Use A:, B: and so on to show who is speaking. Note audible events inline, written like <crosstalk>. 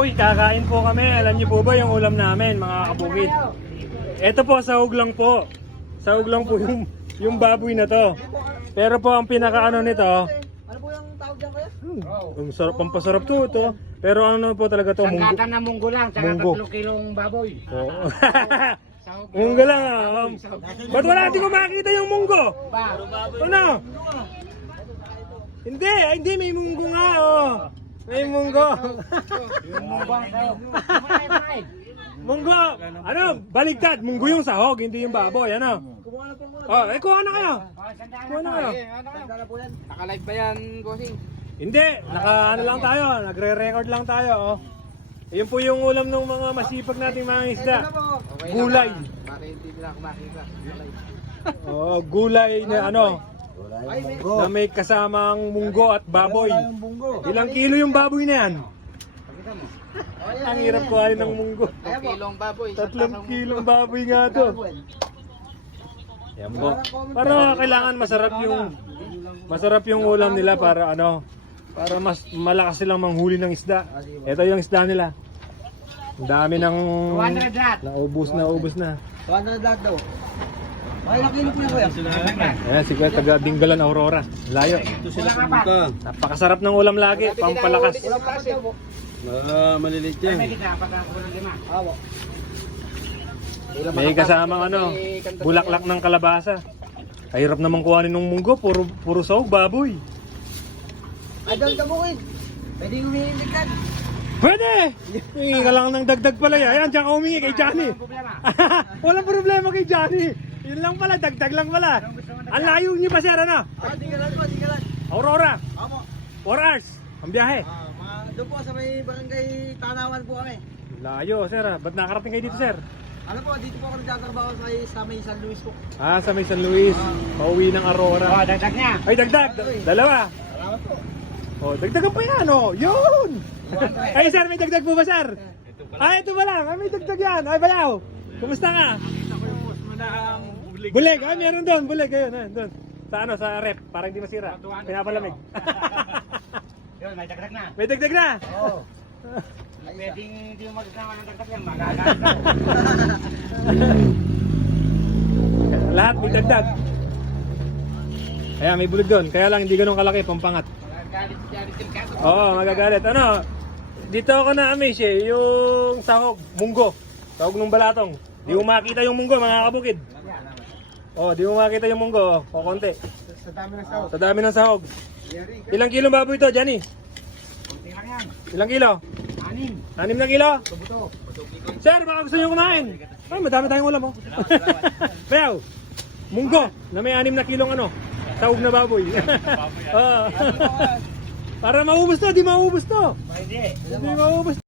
A: Uy, kakain po kami. Alam niyo po ba yung ulam namin, mga kabukid? Ito po, sahog lang po. Sahog lang po yung, yung baboy na to. Pero po, ang pinakaano nito,
B: Ano po yung tawag
A: ang sarap, pampasarap to ito. Pero ano po talaga to, munggo.
C: Sanggatan na munggo lang, tsaka
A: Munggo.
C: tatlong kilong baboy.
A: Oo. <laughs> <laughs> Munggo lang ah. Ba't wala natin ko makita yung munggo? Ano? Hindi, ay, hindi, may munggo nga oh. May munggo.
C: Munggo.
A: Ano? Baligtad. Munggo yung sahog, hindi yung baboy. Ano? Oh, eh kuha na kayo. Kuha na kayo.
C: Nakalive ba yan, bossing?
A: Hindi, naka ano lang tayo, nagre-record lang tayo. Oh. Yun po yung ulam ng mga masipag nating mga isda. Gulay.
C: Bakit hindi nila ako makita?
A: Oh, gulay na ano,
B: Ay, may...
A: na may kasamang munggo at baboy.
B: Yung.
A: Ilang kilo yung baboy na yan?
C: Pakita mo.
A: Ang hirap kuhain ng munggo.
C: Tatlong kilong baboy.
A: Tatlong kilong baboy nga to. Yan po. Para kailangan masarap yung masarap yung ulam nila para ano, para mas malakas silang manghuli ng isda. Ito yung isda nila. Ang dami ng
C: 200 lahat.
A: naubos na ubos na.
B: 200 lahat daw. Ay.
A: Ayan, si Kuya taga Dinggalan Aurora. Layo.
C: Ka pa.
A: Napakasarap ng ulam lagi, pampalakas.
D: Ah, maliliit yan.
C: may
A: kasamang ano, bulaklak ng kalabasa. Ay, hirap naman kuhanin ng munggo, puro puro sahog, baboy.
B: Ay, doon ka bukid. Pwede yung humihilig yan.
A: Pwede! Hingi ka lang ng dagdag pala yan. Ayan, diyan ka humingi kay Johnny. <laughs>
C: Walang problema
A: kay Johnny. Yun lang pala, dagdag lang pala. Ang layo niyo pa sir, ano?
B: Ah, lang po, lang.
A: Aurora,
B: Amo.
A: 4 hours. Ang biyahe.
B: Ah, ma- doon po sa may barangay Tanawan po kami.
A: Layo, sir. ah. Ba't nakarating kayo dito, sir?
B: Ano po, dito po ako nagtatrabaho sa, sa may San Luis po.
A: Ah, sa may San Luis. Pauwi ng
C: Oh,
A: Aurora.
C: dagdag niya.
A: Ay, dagdag. Dalawa.
B: Salamat po.
A: Oh, dagdagan pa yan, oh. Yun! Ay, sir, may dagdag po ba, sir? Ay, ito ba lang? Ay, may dagdag yan. Ay, bayaw. Kumusta ka? Bulig. Ay, meron doon. Bulig. Ayun, ayun, doon. Sa ano, sa rep. Para hindi masira. Pinapalamig. <laughs>
C: Yun, may dagdag na.
A: may dagdag na.
B: Oo. <laughs>
C: Pwedeng hindi mo magkasama ng dagdag yan, magagalit ka. <laughs>
A: Lahat may dagdag. Kaya may bulig doon. Kaya lang hindi ganun kalaki, pampangat.
C: Magagalit si Jared Delgado.
A: Oo, magagalit. Ano? Dito ako na-amaze eh, yung sahog, munggo. Sahog ng balatong. Di mo makita yung munggo, mga kabukid. Oh, di mo makita yung munggo, o konti.
B: Sa dami ng sao.
A: Sa dami ng sahog. Ilang kilo baboy ito, Johnny?
C: Kunti lang yan.
A: Ilang kilo?
C: Anim.
A: Anim na kilo?
C: Buto.
A: Sir, baka gusto nyo kumain. Ay, madami tayong ulam, oh. Bayaw, <laughs> munggo, na may anim na kilong ano, sahog na baboy. <laughs> Oo. Para maubos to, di maubos to.
C: Pwede.
A: Hindi maubos